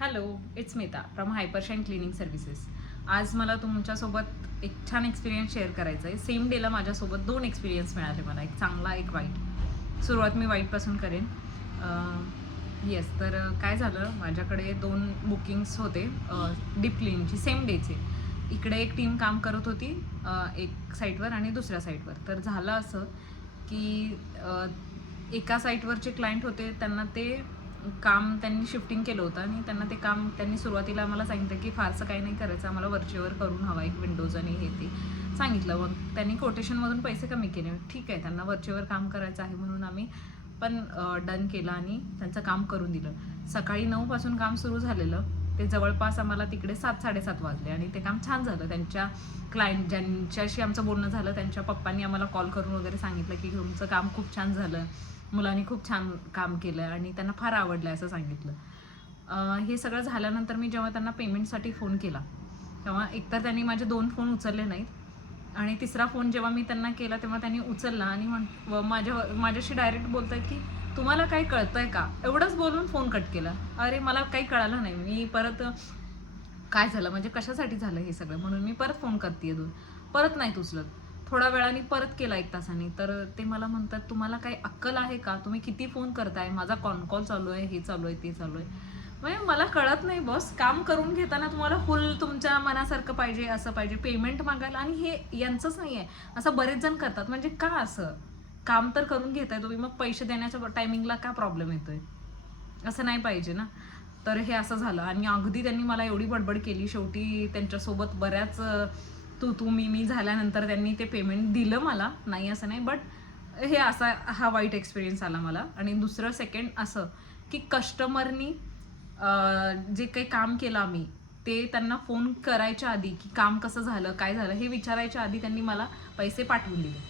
Hello, it's Smita from Hypershine cleaning services. आज मला तुमच्यासोबत एक छान एक्सपिरियन्स शेअर करायचा आहे. सेम डेला माझ्यासोबत 2 एक्सपिरियन्स मिळाले मला, एक चांगला एक वाईट. सुरुवात मी वाईटपासून करेन. येस, तर काय झालं, माझ्याकडे 2 बुकिंग्स होते डीप क्लिनिंगची सेम डेचे. इकडे एक टीम काम करत होती एक साईटवर आणि दुसऱ्या साईटवर. तर झालं असं की एका साईटवरचे क्लायंट होते, त्यांना ते काम त्यांनी शिफ्टिंग केलं होतं आणि त्यांना ते काम त्यांनी सुरुवातीला आम्हाला सांगितलं की फारसं काही नाही करायचं, आम्हाला वरचेवर करून हवा एक विंडोज आणि हे ते सांगितलं. मग त्यांनी कोटेशनमधून पैसे कमी केले. ठीक आहे, त्यांना वरचेवर काम करायचं आहे म्हणून आम्ही पण डन केलं आणि त्यांचं काम करून दिलं. सकाळी 9 पासून काम सुरू झालेलं, ते जवळपास आम्हाला तिकडे 7-7:30 वाजले आणि ते काम छान झालं. त्यांच्या क्लायंट ज्यांच्याशी आमचं बोलणं झालं, त्यांच्या पप्पांनी आम्हाला कॉल करून वगैरे सांगितलं की तुमचं काम खूप छान झालं, मुलांनी खूप छान काम केलं आणि त्यांना फार आवडलं असं सांगितलं. हे सगळं झाल्यानंतर मी जेव्हा त्यांना पेमेंटसाठी फोन केला, तेव्हा एकतर त्यांनी माझे 2 फोन उचलले नाहीत आणि तिसरा फोन जेव्हा मी त्यांना केला तेव्हा त्यांनी उचलला आणि माझ्याशी डायरेक्ट बोलत आहेत की तुम्हाला काही कळतंय का, एवढंच बोलून फोन कट केला. अरे मला काही कळालं नाही. मी परत काय झालं म्हणजे कशासाठी झालं हे सगळं म्हणून मी परत फोन करते अजून, परत नाहीत उचलत. थोड्या वेळाने परत केला 1 तासाने. तर ते मला म्हणतात तुम्हाला काही अक्कल आहे का, तुम्ही किती फोन करताय, माझा कॉल चालू आहे, हे चालू आहे, ते चालू आहे. म्हणजे मला कळत नाही बॉस, काम करून घेताना तुम्हाला फुल तुमच्या मनासारखं पाहिजे, असं पाहिजे, पेमेंट मागायला. आणि हे यांचंच नाही आहे, असं बरेच जण करतात. म्हणजे का असं, काम तर करून घेताय तुम्ही, मग पैसे देण्याच्या टायमिंगला का प्रॉब्लेम येतोय, असं नाही पाहिजे ना. तर हे असं झालं आणि अगदी त्यांनी मला एवढी बडबड केली. शेवटी त्यांच्यासोबत बऱ्याच तू मी झाल्यानंतर त्यांनी ते पेमेंट दिलं मला, नाही असं नाही. बट हे असा हा वाईट एक्सपिरियन्स आला मला. आणि दुसरं सेकंड असं की कस्टमरनी जे काही काम केलं आम्ही, ते त्यांना फोन करायच्या आधी की काम कसं झालं, काय झालं हे विचारायच्या आधी त्यांनी मला पैसे पाठवून दिले.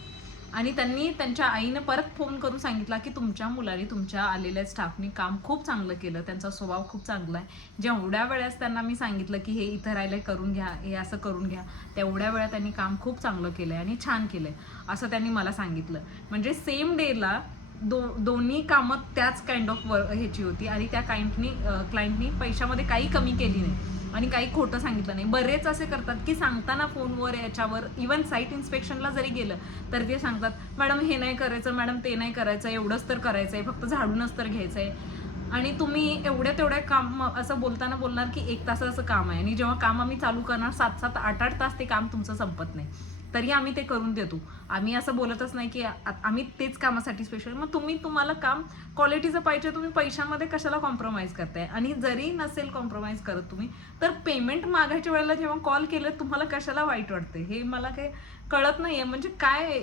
आणि त्यांनी त्यांच्या आईनं परत फोन करून सांगितला की तुमच्या मुलाने, तुमच्या आलेल्या स्टाफनी काम खूप चांगलं केलं, त्यांचा स्वभाव खूप चांगला आहे. जेवढ्या वेळेस त्यांना मी सांगितलं की हे इथं राहिलं करून घ्या, हे असं करून घ्या, तेवढ्या वेळा त्यांनी काम खूप चांगलं केलं आहे आणि छान केलं आहे असं त्यांनी मला सांगितलं. म्हणजे सेम डेला दोन्ही कामं त्याच काइंड ऑफ ह्याची होती आणि त्या क्लायंटनी पैशामध्ये काही कमी केली नाही आणि काही खोटं सांगितलं नाही. बरेच असे करतात की सांगताना फोनवर, याच्यावर, इवन साईट इन्स्पेक्शनला जरी गेलं तर ते सांगतात मॅडम हे नाही करायचं, मॅडम ते नाही करायचं, एवढंच तर करायचं आहे, फक्त झाडूनच तर घ्यायचं आहे. आणि तुम्ही एवढ्या तेवढ्या काम असं बोलताना बोलणार की 1 तासाचं काम आहे आणि जेव्हा काम आम्ही चालू करणार 7-7, 8-8 तास ते काम तुमचं संपत नाही, तरी आम्ही ते करून देतो. आम्ही असं बोलतच नाही की आम्ही तेच कामासाठी स्पेशल. मग तुम्हाला काम क्वालिटीचं पाहिजे, तुम्ही पैशांमध्ये कशाला कॉम्प्रोमाइज करताय. आणि जरी नसेल कॉम्प्रोमाइज करत तुम्ही, तर पेमेंट मागायच्या वेळेला जेव्हा कॉल केलं तुम्हाला कशाला वाईट वाटते, हे मला काही कळत नाही आहे. म्हणजे काय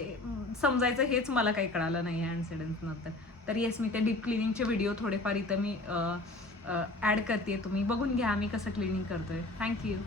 समजायचं हेच मला काही कळालं नाही आहे इन्सिडेंट नंतर. तर येस, मी ते डीप क्लिनिंगचे व्हिडिओ थोडेफार इथं मी ॲड करते, तुम्ही बघून घ्या आम्ही कसं क्लिनिंग करतोय. थँक्यू.